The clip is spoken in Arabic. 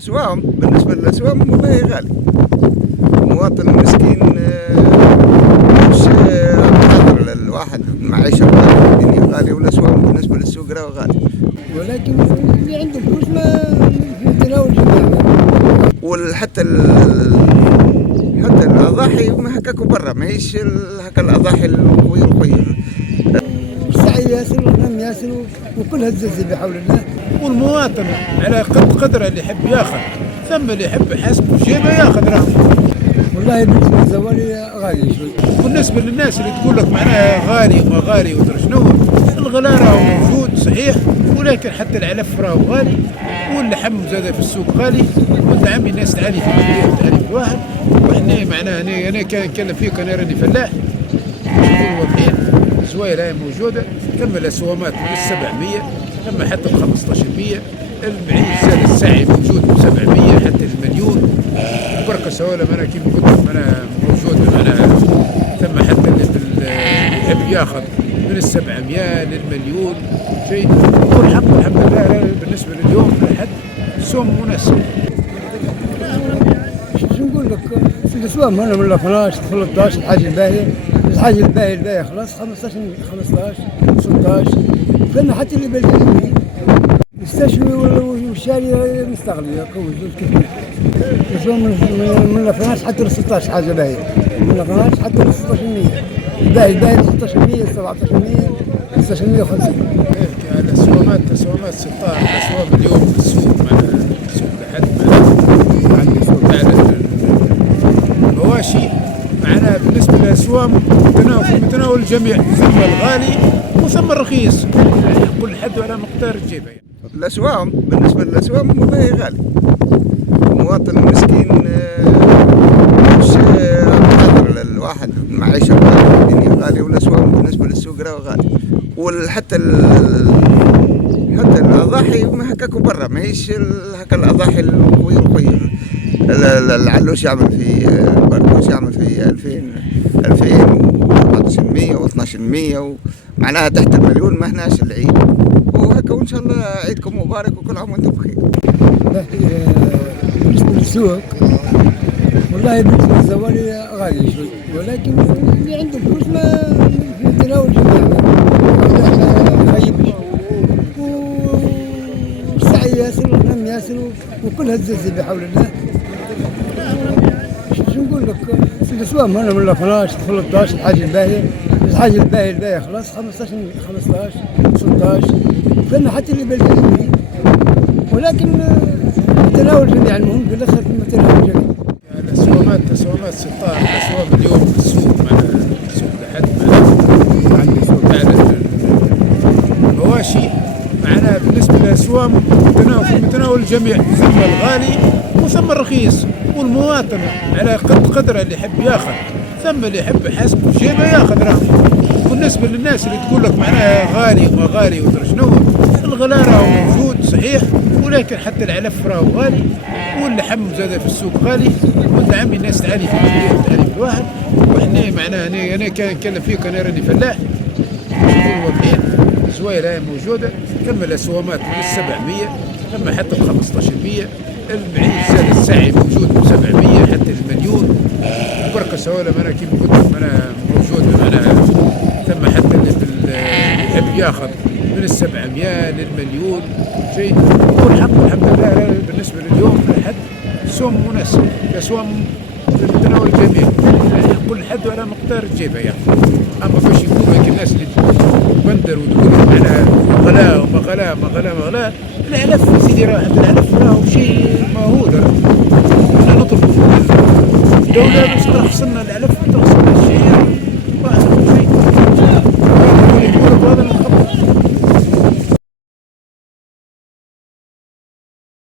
الأسوام بالنسبة للأسوام والله غالي. المواطن المسكين مش قادر الواحد المعيشة غالية، الدنيا غالية، والأسوام بالنسبة للسوق غالي. ولكن اللي عنده فلوس ما يتناول الجميع. وحتى الأضاحي ما هكاكو برا، ما هيش هكا الأضاحي القوية. السعي ياسر والغنم ياسر وكلها تزلزل بحول الله. والمواطن على قدره اللي يحب ياخذ، ثم اللي يحب حسب جيبه ياخذ راهو. والله بالنسبه للزوالي غالي شوي. بالنسبه للناس اللي تقول لك معناها غالي وما غالي ودرا شنو، الغلاء راهو موجود صحيح، ولكن حتى العلف راهو غالي، واللحم زاد في السوق غالي، والدعم الناس تعاني في المدينه وتعاني في الواحد. وحنا معناها انا كان نتكلم فيك، انا راني فلاح نقول واضحين، الزوايا هاي موجوده، كم الاسوامات من 700 كم حتى ب 1500، البعير زاد الساعي موجود ب 700 حتى المليون، بركه سوالة انا كيف قلت لك انا موجود معناها، ثم حتى اللي يحب ياخذ من 700 للمليون شيء. والحق الحمد لله بالنسبه لليوم لحد سوم مناسب. شو نقول لك، في الاسوام هنا من 12 13 الحاجه الباهيه خلاص 15 16 فما حتى اللي بالجنوبي يستشوي والشاري مستغلي كيف الاسوام من 12 حتى ل 16 حاجه باهيه، من 12 حتى ل 1600 الباهي 1600 1700 1650. الاسوامات 16 الاسوام اليوم في السوق مع السوق لحد عندي سوق المواشي معنا بالنسبه للاسوام متناول الجميع، ثم الغالي وثم الرخيص، يعني كل حد على مقدار الجيبه. الأسوام بالنسبة للأسوام والله غالي. المواطن المسكين مش قادر الواحد المعيشة غالية، الدنيا غالية، والأسوام بالنسبة للسوق غالي. وحتى الأضاحي ما هكاكو برا، ما هيش هكا الأضاحي القوية. العلوش يعمل في البردوس يعمل في 2400 و1200 معناها تحت المليون، ما هناش العيد. وهكا وإن شاء الله عيدكم مبارك وكل عام وأنتم بخير. بالنسبه للسوق والله بالنسبه للزوالي غالي شوي، ولكن اللي عنده فلوس ما يتناول الجميع ما يخيبش. والسعي ياسر والغنم ياسر وكلها تزلزل بحول الله. شو نقول لك، في الاسوام هنا من 12 13 الحاجه الباهيه خلاص 15 16 فما حتى اللي بالجنوبي، ولكن تناول الجميع، المهم في الاخر تناول الجميع. الاسوامات 16 الاسوام اليوم في السوق مع السوق لحد عندي سوق المواشي معنا بالنسبه للاسوام متناول الجميع، ثم الغالي وثم الرخيص، والمواطن على قدره اللي يحب ياخذ، ثم اللي يحب حسب جيبه ياخذ راهو. بالنسبه للناس اللي تقول لك معناها غالي وما غالي ودرا شنو، الغلاء راهو موجود صحيح، ولكن حتى العلف راهو غالي، واللحم زاد في السوق غالي، والدعم الناس تعاني في المدينه وتعاني في الواحد. وحنا معناها انا كان نتكلم فيك، انا راني فلاح نقول واضحين، الزوايا هاي موجوده، كم الاسوامات من 700 كم حتى ب 1500، البعير زاد الساعي موجود ب 700 حتى المليون، بركه سوالة انا كيف قلت لك انا موجود معناها، ثم حتى اللي يحب ياخذ من 700 للمليون شيء. والحق الحمد لله بالنسبه لليوم لحد سوم مناسب، الاسوام تتناول الجميع، يعني كل حد على مقدار الجيبه ياخذ. اما باش يقولوا هيك الناس اللي تبندر وتقول معناها غلاء وما غلاء ما غلاء، العلف سيدي راه حتى العلف راهو شيء ماهول، احنا نطلبوا من الدوله باش ترخص لنا العلف